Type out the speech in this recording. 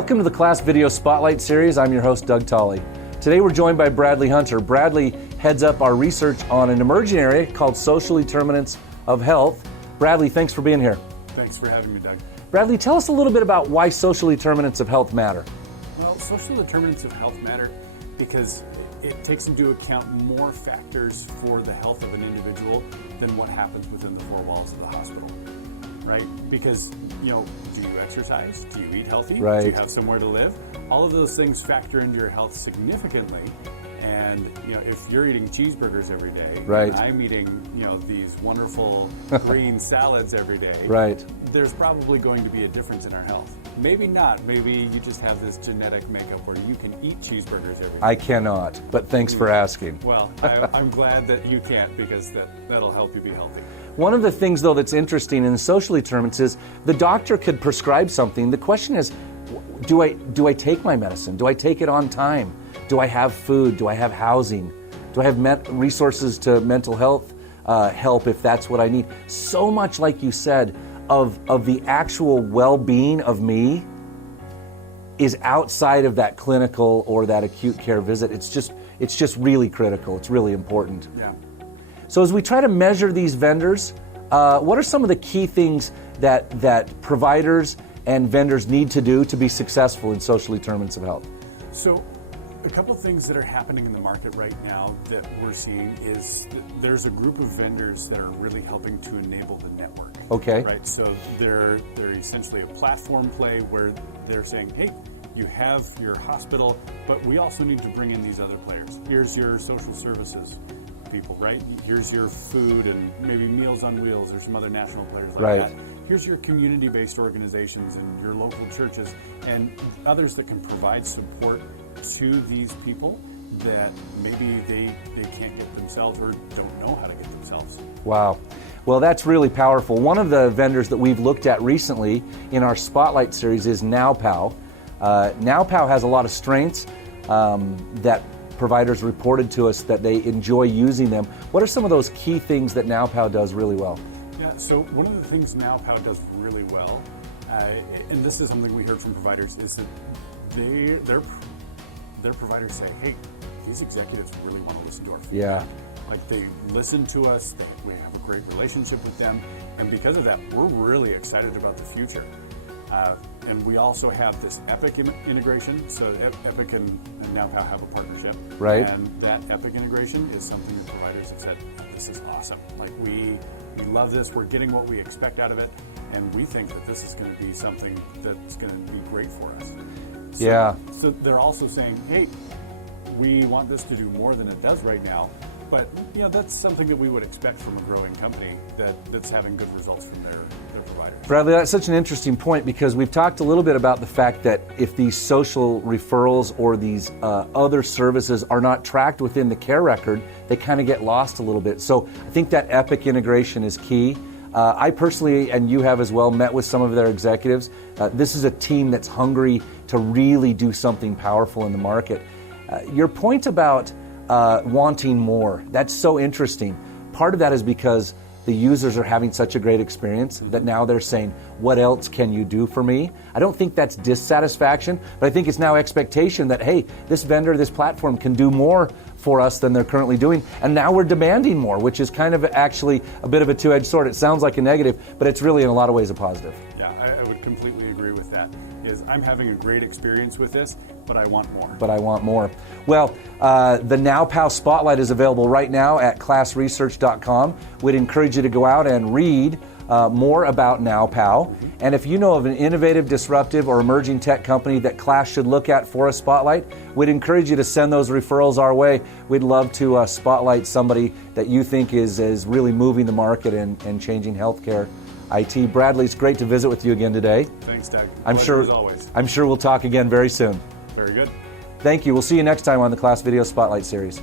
Welcome to the Class Video Spotlight Series. I'm your host, Doug Tolley. Today we're joined by Bradley Hunter. Bradley heads up our research on an emerging area called social determinants of health. Bradley, thanks for being here. Thanks for having me, Doug. Bradley, tell us a little bit about why social determinants of health matter. Well, social determinants of health matter because it takes into account more factors for the health of an individual than what happens within the four walls of the hospital, right? Because, do you exercise? Do you eat healthy? Right. Do you have somewhere to live? All of those things factor into your health significantly. And, if you're eating cheeseburgers every day, right, and I'm eating, these wonderful green salads every day, right, there's probably going to be a difference in our health. Maybe not. Maybe you just have this genetic makeup where you can eat cheeseburgers every day. I cannot, but thanks for asking. Well, I'm glad that you can't, because that'll help you be healthy. One of the things, though, that's interesting in the social determinants is the doctor could prescribe something. The question is, do I take my medicine? Do I take it on time? Do I have food? Do I have housing? Do I have resources to mental health help if that's what I need? So much, like you said, of the actual well-being of me is outside of that clinical or that acute care visit. It's just really critical. It's really important. Yeah. So as we try to measure these vendors, what are some of the key things that providers and vendors need to do to be successful in social determinants of health? So a couple of things that are happening in the market right now that we're seeing is there's a group of vendors that are really helping to enable the network. Okay. Right. So they're essentially a platform play where they're saying, hey, you have your hospital, but we also need to bring in these other players. Here's your social services people, right? Here's your food and maybe Meals on Wheels or some other national players like right. that. Here's your community-based organizations and your local churches and others that can provide support to these people that maybe they can't get themselves or don't know how to get themselves. Wow. Well, that's really powerful. One of the vendors that we've looked at recently in our Spotlight series is NowPow. NowPow has a lot of strengths that providers reported to us that they enjoy using them. What are some of those key things that NowPow does really well? Yeah, so one of the things NowPow does really well, and this is something we heard from providers, is that their providers say, hey, these executives really want to listen to our feedback. Yeah. Like, they listen to us, we have a great relationship with them, and because of that, we're really excited about the future. And we also have this Epic integration, so Epic and NowPow have a partnership. Right. And that Epic integration is something that providers have said, this is awesome. Like, we love this, we're getting what we expect out of it, and we think that this is going to be something that's going to be great for us. So, yeah. So they're also saying, hey, we want this to do more than it does right now, but that's something that we would expect from a growing company that's having good results from their providers. Bradley, that's such an interesting point, because we've talked a little bit about the fact that if these social referrals or these other services are not tracked within the care record, they kind of get lost a little bit. So I think that Epic integration is key. I personally, and you have as well, met with some of their executives. This is a team that's hungry to really do something powerful in the market. Your point about wanting more, that's so interesting. Part of that is because the users are having such a great experience that now they're saying, what else can you do for me? I don't think that's dissatisfaction, but I think it's now expectation that, hey, this vendor, this platform can do more for us than they're currently doing, and now we're demanding more, which is kind of actually a bit of a two-edged sword. It sounds like a negative, but it's really in a lot of ways a positive. Yeah, I would completely agree with that. I'm having a great experience with this, but I want more. But I want more. Well, the NowPow Spotlight is available right now at classresearch.com. We'd encourage you to go out and read more about NowPow. And if you know of an innovative, disruptive, or emerging tech company that Class should look at for a spotlight, we'd encourage you to send those referrals our way. We'd love to spotlight somebody that you think is really moving the market and changing healthcare. IT. Bradley, it's great to visit with you again today. Thanks, Doug. As always. I'm sure we'll talk again very soon. Very good. Thank you. We'll see you next time on the Class Video Spotlight Series.